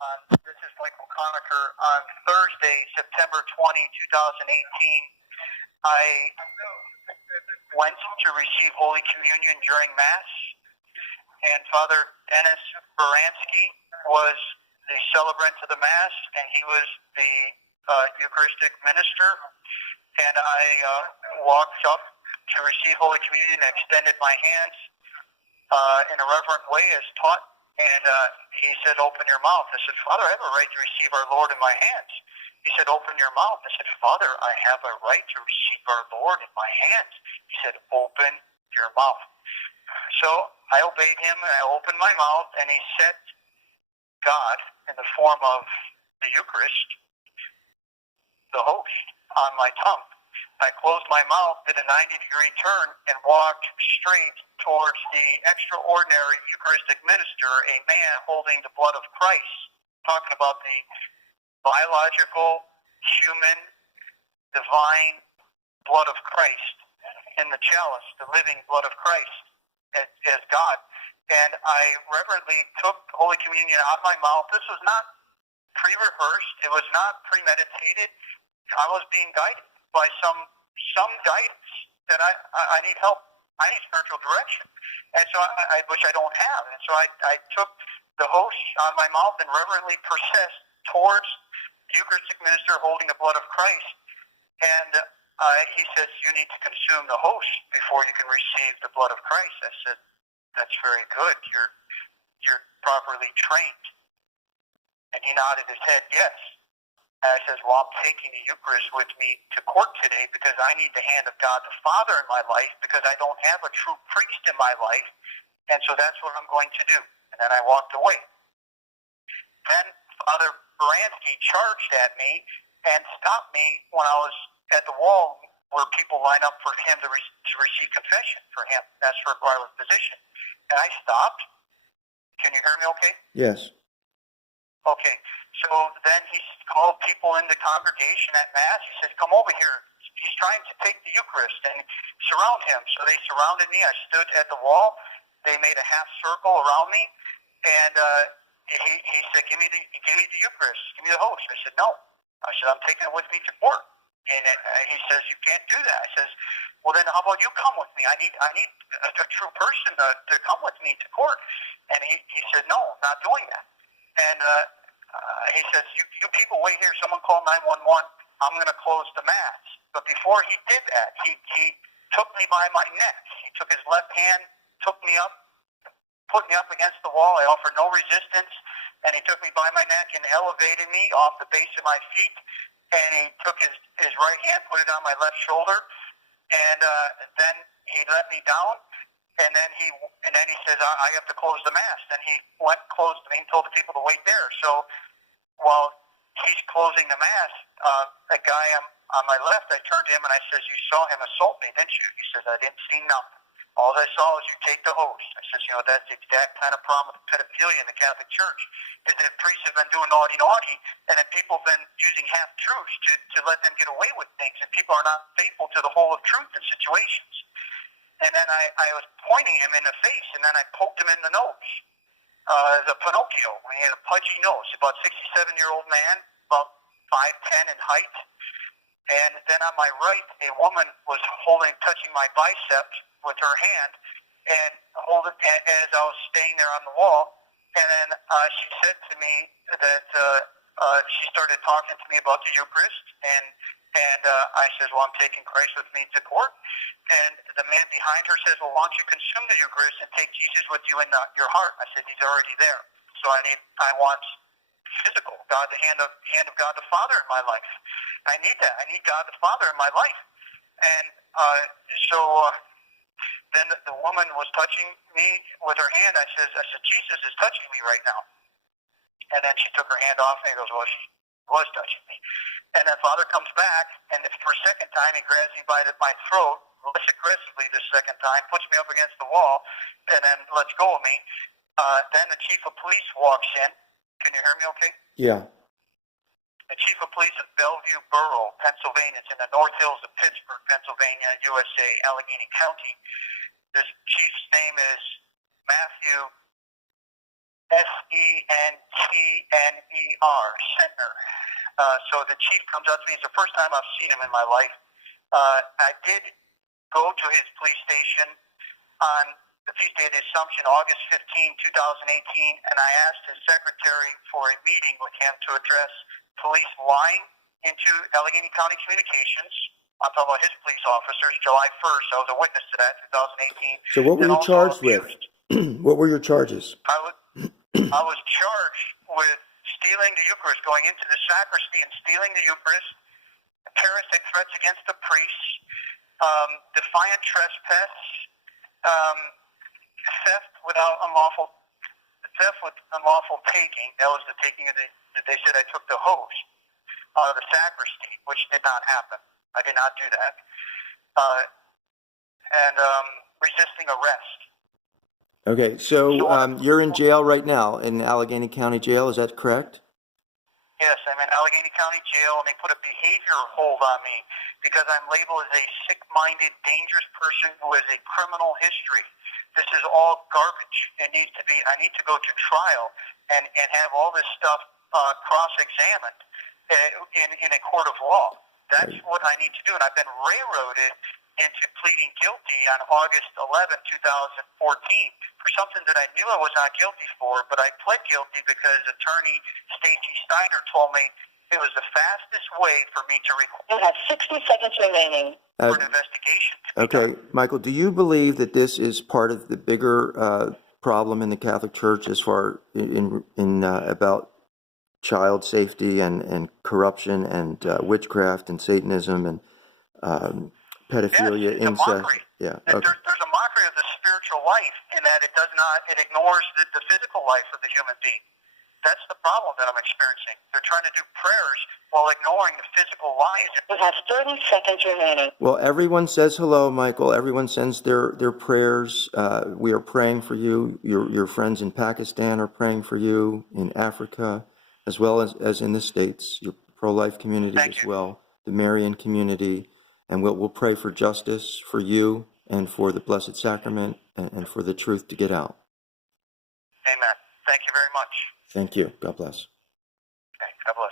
This is Michael Conicker. On Thursday, September 20, 2018, I went to receive Holy Communion during Mass, and Father Dennis Baranski was the celebrant of the Mass, and he was the Eucharistic minister. And I walked up to receive Holy Communion, extended my hands in a reverent way as taught, and he said, "Open your mouth." I said, "Father, I have a right to receive our Lord in my hands." He said, "Open your mouth." I said, "Father, I have a right to receive our Lord in my hands." He said, "Open your mouth." So I obeyed him, and I opened my mouth, and he set God in the form of the Eucharist, the host, on my tongue. I closed my mouth, did a 90-degree turn, and walked straight towards the extraordinary Eucharistic minister, a man holding the blood of Christ, talking about the biological, human, divine blood of Christ in the chalice, the living blood of Christ as God. And I reverently took Holy Communion out of my mouth. This was not pre-rehearsed. It was not premeditated. I was being guided by some guidance that I need help. I need spiritual direction, and so which I don't have. And so I took the host on my mouth and reverently processed towards the Eucharistic minister holding the blood of Christ. And he says, "You need to consume the host before you can receive the blood of Christ." I said, "That's very good. You're properly trained." And he nodded his head, "Yes." And I says, "Well, I'm taking the Eucharist with me to court today because I need the hand of God the Father in my life because I don't have a true priest in my life, and so that's what I'm going to do." And then I walked away. Then Father Baranski charged at me and stopped me when I was at the wall where people line up for him to receive confession for him. That's where I was positioned. And I stopped. Can you hear me okay? Yes. Okay, so then he called people in the congregation at Mass. He said, "Come over here. He's trying to take the Eucharist," and surround him. So they surrounded me. I stood at the wall. They made a half circle around me, and he said, give me the Eucharist. Give me the host." I said, "No." I said, "I'm taking it with me to court." And he says, "You can't do that." I says, "Well, then how about you come with me? I need a true person to come with me to court." And he said, "No, I'm not doing that." And he says, you people wait here. Someone call 911. I'm going to close the Mass." But before he did that, he took me by my neck. He took his left hand, took me up, put me up against the wall. I offered no resistance. And he took me by my neck and elevated me off the base of my feet. And he took his right hand, put it on my left shoulder. And then he let me down. And then he says, I have to close the Mass." Then he went, closed me, and told the people to wait there. So while he's closing the Mass, a guy on my left, I turned to him and I says, "You saw him assault me, didn't you?" He says, "I didn't see nothing. All I saw was you take the host." I says, "That's the exact kind of problem with pedophilia in the Catholic Church, is that priests have been doing naughty, and then people have been using half-truths to let them get away with things, and people are not faithful to the whole of truth in situations." And then I was pointing him in the face, and then I poked him in the nose. The Pinocchio, when he had a pudgy nose, about 67-year-old man, about 5'10" in height. And then on my right, a woman was touching my biceps with her hand, and holding as I was staying there on the wall. And then she said to me that she started talking to me about the Eucharist, and I says, "Well, I'm taking Christ with me to court." And the man behind her says, "Well, why don't you consume the Eucharist and take Jesus with you in your heart?" I said, "He's already there. So I want physical God, the hand of God the Father in my life. I need that. I need God the Father in my life." And so then the woman was touching me with her hand. I said, "Jesus is touching me right now." And then she took her hand off me and goes, "Well, she was touching me." And then Father comes back, and for a second time, he grabs me by my throat, less aggressively this second time, puts me up against the wall, and then lets go of me. Then the chief of police walks in. Can you hear me okay? Yeah. The chief of police of Bellevue Borough, Pennsylvania. It's in the North Hills of Pittsburgh, Pennsylvania, USA, Allegheny County. This chief's name is Matthew Sentner, Sentner. So the chief comes up to me. It's the first time I've seen him in my life. I did go to his police station on the feast day of the Assumption, August 15, 2018, and I asked his secretary for a meeting with him to address police lying into Allegheny County Communications. I'm talking about his police officers, July 1st. I was a witness to that, 2018. So what were you charged with? What were your charges? I was charged with stealing the Eucharist, going into the sacristy and stealing the Eucharist, terroristic threats against the priests, defiant trespass, theft with unlawful taking. That was the taking of they said I took the hose out of the sacristy, which did not happen. I did not do that. And resisting arrest. Okay, so you're in jail right now, in Allegheny County Jail, is that correct? Yes, I'm in Allegheny County Jail, and they put a behavior hold on me because I'm labeled as a sick-minded, dangerous person who has a criminal history. This is all garbage. I need to go to trial and have all this stuff cross-examined in a court of law. That's what I need to do, and I've been railroaded into pleading guilty on August 11, 2014 for something that I knew I was not guilty for, but I pled guilty because attorney Stacey Steiner told me it was the fastest way for me to record. You have 60 seconds remaining for an investigation. Okay, Michael, do you believe that this is part of the bigger problem in the Catholic Church as far about child safety and corruption and witchcraft and Satanism and pedophilia, yes, incest? Yeah. Okay. There's a mockery of the spiritual life in that it ignores the physical life of the human being. That's the problem that I'm experiencing. They're trying to do prayers while ignoring the physical lives. We have 30 seconds remaining. Well, everyone says hello, Michael. Everyone sends their prayers. We are praying for you. Your friends in Pakistan are praying for you, in Africa, as well as in the States, your pro-life community as well, the Marian community. And we'll pray for justice for you and for the Blessed Sacrament and for the truth to get out. Amen. Thank you very much. Thank you. God bless. Okay. God bless.